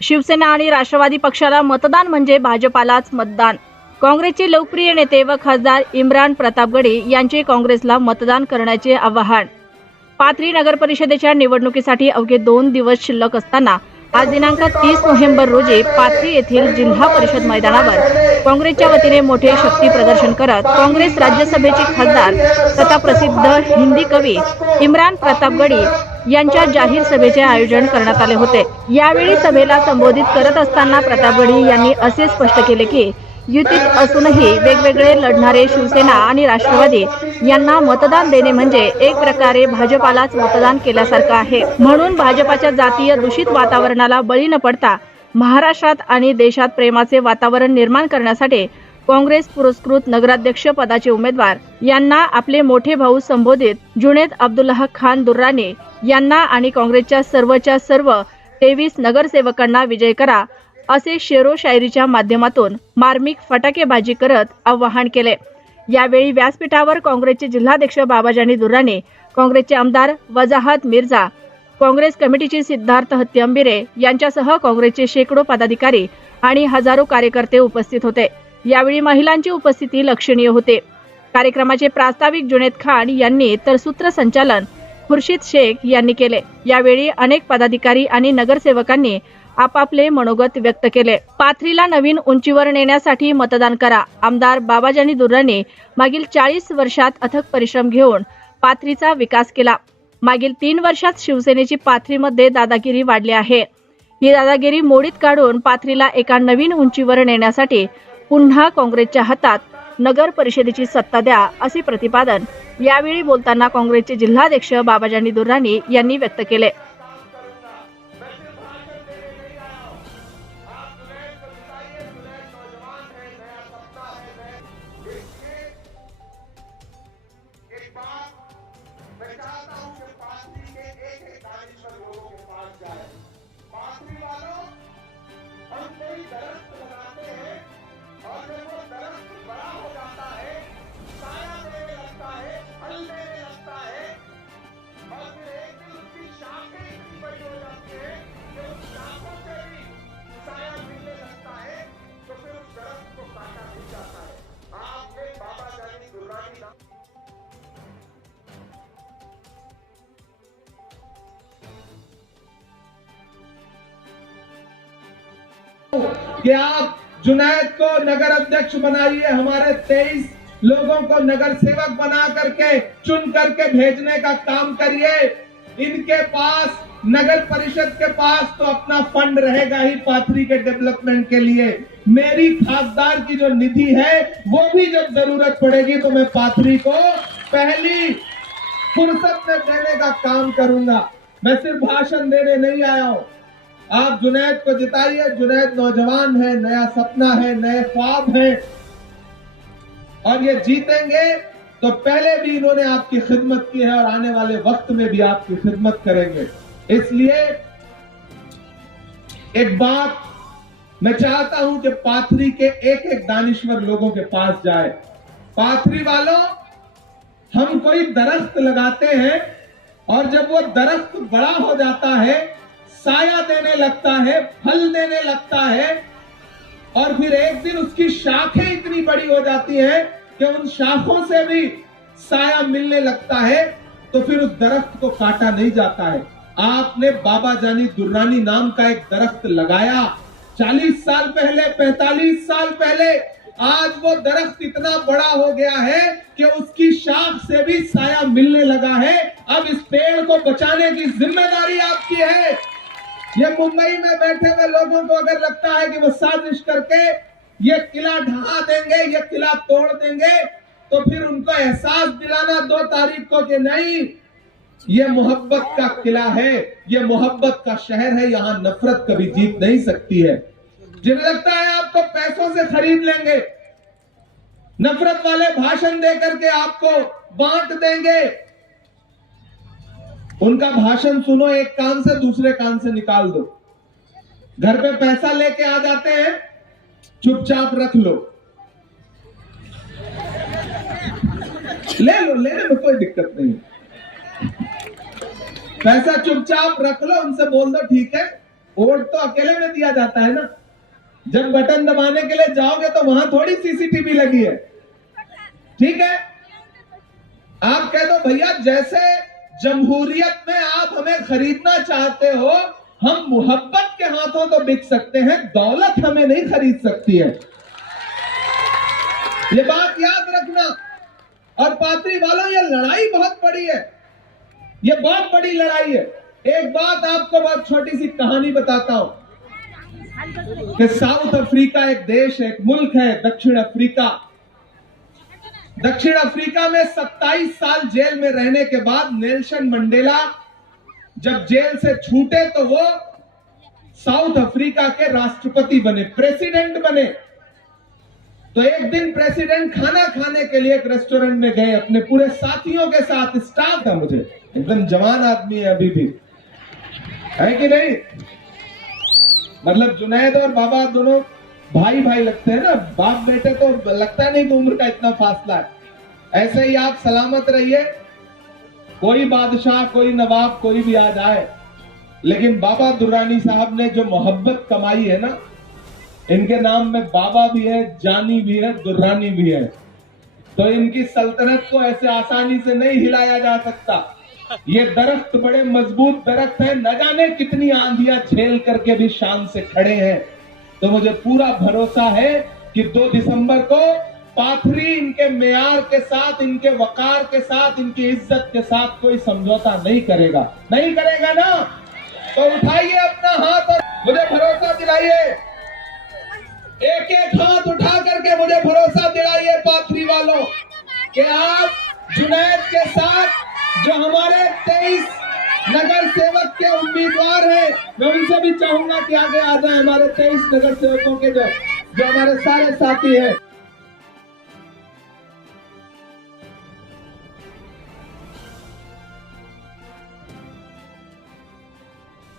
शिवसेना आणि राष्ट्रवादी पक्षाला मतदान म्हणजे भाजपालाच मतदान। काँग्रेसचे लोकप्रिय नेते व खासदार इम्रान प्रतापगडी यांचे काँग्रेसला मतदान करण्याचे आवाहन। पाथरी नगर परिषदेच्या निवडणुकीसाठी अवघे 2 दिवस शिल्लक असताना आज दिनांक 30 नोव्हेंबर रोजी पाथरी येथील जिल्हा परिषद मैदानावर काँग्रेसच्या वतीने मोठे शक्ती प्रदर्शन करत काँग्रेस राज्यसभेचे खासदार तथा प्रसिद्ध हिंदी कवी इम्रान प्रतापगडी यांच्या जाहीर सभेचे आयोजन करण्यात आले होते। यावेळी सभेला संबोधित करत असताना प्रतापगडी यांनी असे स्पष्ट केले की युतीत असूनही वेगवेगळे लढणारे शिवसेना आणि राष्ट्रवादी यांना मतदान देणे म्हणजे एक प्रकारे भाजपालाच मतदान केल्यासारखं आहे। म्हणून भाजपाच्या जातीय दूषित वातावरणाला बळी न पडता महाराष्ट्रात आणि देशात प्रेमाचे वातावरण निर्माण करण्यासाठी काँग्रेस पुरस्कृत नगराध्यक्ष पदाचे उमेदवार यांना आपले मोठे भाऊ संबोधित जुनेद अब्दुल्लाह खान दुर्रानी यांना आणि काँग्रेसच्या सर्व 23 नगरसेवकांना विजय करा असे शेरो शायरीच्या माध्यमातून मार्मिक फटाकेबाजी करत आवाहन केले। यावेळी व्यासपीठावर काँग्रेसचे जिल्हाध्यक्ष बाबाजानी दुर्रानी, काँग्रेसचे आमदार वजाहत मिर्झा, काँग्रेस कमिटीचे सिद्धार्थ हत्तीअंबिरे यांच्यासह काँग्रेसचे शेकडो पदाधिकारी आणि हजारो कार्यकर्ते उपस्थित होते। यावेळी महिलांची उपस्थिती लक्षणीय होते। कार्यक्रमाचे प्रास्ताविक जुनेद खान यांनी तर सूत्रसंचालन खुर्शीद शेख यांनी केले। यावेळी अनेक पदाधिकारी आणि नगरसेवकांनी आपापले मनोगत व्यक्त केले। पाथरीला नवीन उंचीवर नेण्यासाठी मतदान करा। आमदार बाबाजानी दुर्रानी मागील 40 वर्षात अथक परिश्रम घेऊन पाथरीचा विकास केला। मागील 3 वर्षात शिवसेनेची पाथरीमध्ये दादागिरी वाढली आहे। ही दादागिरी मोडीत काढून पाथरीला एका नवीन उंचीवर नेण्यासाठी पुन्हा काँग्रेसच्या हातात नगर परिषदेची सत्ता द्या असे प्रतिपादन यावेळी बोलताना काँग्रेसचे जिल्हाध्यक्ष बाबाजानी दुर्रानी यांनी व्यक्त केले। कि आप जुनैद को नगर अध्यक्ष बनाइए, हमारे 23 लोगों को नगर सेवक बना करके चुन करके भेजने का काम करिए। इनके पास नगर परिषद के पास तो अपना फंड रहेगा ही पाथरी के डेवलपमेंट के लिए। मेरी खासदार की जो निधि है वो भी जब जरूरत पड़ेगी तो मैं पाथरी को पहली फुर्सत में देने का काम करूंगा। मैं सिर्फ भाषण देने नहीं आया हूं। आप जुनैद को जिताइए। जुनैद नौजवान है, नया सपना है, नए ख्वाब है और ये जीतेंगे तो पहले भी इन्होंने आपकी खिदमत की है और आने वाले वक्त में भी आपकी खिदमत करेंगे। इसलिए एक बात मैं चाहता हूं कि पाथरी के एक दानिश्वर लोगों के पास जाए। पाथरी वालों, हम कोई दरख्त लगाते हैं और जब वो दरख्त बड़ा हो जाता है, साया देने लगता है, फल देने लगता है और फिर एक दिन उसकी शाखें इतनी बड़ी हो जाती हैं कि उन शाखों से भी साया मिलने लगता है, तो फिर उस दरख्त को काटा नहीं जाता है। आपने बाबाजानी दुर्रानी नाम का एक दरख्त लगाया 40 साल पहले, 45 साल पहले। आज वो दरख्त इतना बड़ा हो गया है कि उसकी शाख से भी साया मिलने लगा है। अब इस पेड़ को बचाने की जिम्मेदारी आपकी है। ये मुंबई में बैठे हुए लोगों को अगर लगता है कि वो साजिश करके ये किला ढहा देंगे, ये किला तोड़ देंगे, तो फिर उनको एहसास दिलाना 2 तारीख को कि नहीं, ये मोहब्बत का किला है, ये मोहब्बत का शहर है, यहाँ नफरत कभी जीत नहीं सकती है। जिन्हें लगता है आपको पैसों से खरीद लेंगे, नफरत वाले भाषण दे करके आपको बांट देंगे, उनका भाषण सुनो, एक कान से दूसरे कान से निकाल दो। घर पे पैसा लेके आ जाते हैं, चुपचाप रख लो, ले लो, लेने में कोई दिक्कत नहीं। पैसा चुपचाप रख लो, उनसे बोल दो ठीक है वोट तो अकेले में दिया जाता है ना, जब बटन दबाने के लिए जाओगे तो वहां थोड़ी सीसीटीवी लगी है। ठीक है, आप कह दो भैया जैसे जमहूरियत में आप हमें खरीदना चाहते हो, हम मोहब्बत के हाथों तो बिक सकते हैं, दौलत हमें नहीं खरीद सकती है। ये बात याद रखना। और पात्री वालों, ये लड़ाई बहुत बड़ी है, ये बहुत बड़ी लड़ाई है। एक बात आपको बहुत छोटी सी कहानी बताता हूं कि साउथ अफ्रीका एक देश है, एक मुल्क है, दक्षिण अफ्रीका। दक्षिण अफ्रीका में 27 साल जेल में रहने के बाद नेल्सन मंडेला जब जेल से छूटे तो वो साउथ अफ्रीका के राष्ट्रपति बने, प्रेसिडेंट बने। तो एक दिन प्रेसिडेंट खाना खाने के लिए एक रेस्टोरेंट में गए अपने पूरे साथियों के साथ। स्टाफ था, मुझे एकदम जवान आदमी है अभी भी, है कि नहीं? मतलब जुनैद और बाबा दोनों भाई भाई लगते हैं ना, बाप बेटे तो लगता नहीं कि उम्र का इतना फासला है। ऐसे ही आप सलामत रहिए, कोई बादशाह, कोई नवाब, कोई भी आ जाए, लेकिन बाबा दुर्रानी साहब ने जो मोहब्बत कमाई है ना, इनके नाम में बाबा भी है, जानी भी है, दुर्रानी भी है। तो इनकी सल्तनत को ऐसे आसानी से नहीं हिलाया जा सकता। ये दरख्त बड़े मजबूत दरख्त है, न जाने कितनी आंधियां झेल करके भी शान से खड़े हैं। तो मुझे पूरा भरोसा है कि 2 दिसंबर को पाथरी इनके मेयार के साथ, इनके वकार के साथ, इनकी इज्जत के साथ कोई समझौता नहीं करेगा। नहीं करेगा ना? तो उठाइए अपना हाथ और मुझे भरोसा दिलाइए, एक एक हाथ उठा करके मुझे भरोसा दिलाइए पाथरी वालों कि आप जुनैद के साथ, जो हमारे 23 नगर सेवक के उम्मीदवार हैं, मैं उनसे भी चाहूंगा कि आगे आ जाए, हमारे 23 नगर सेवकों के जो हमारे सारे साथी हैं।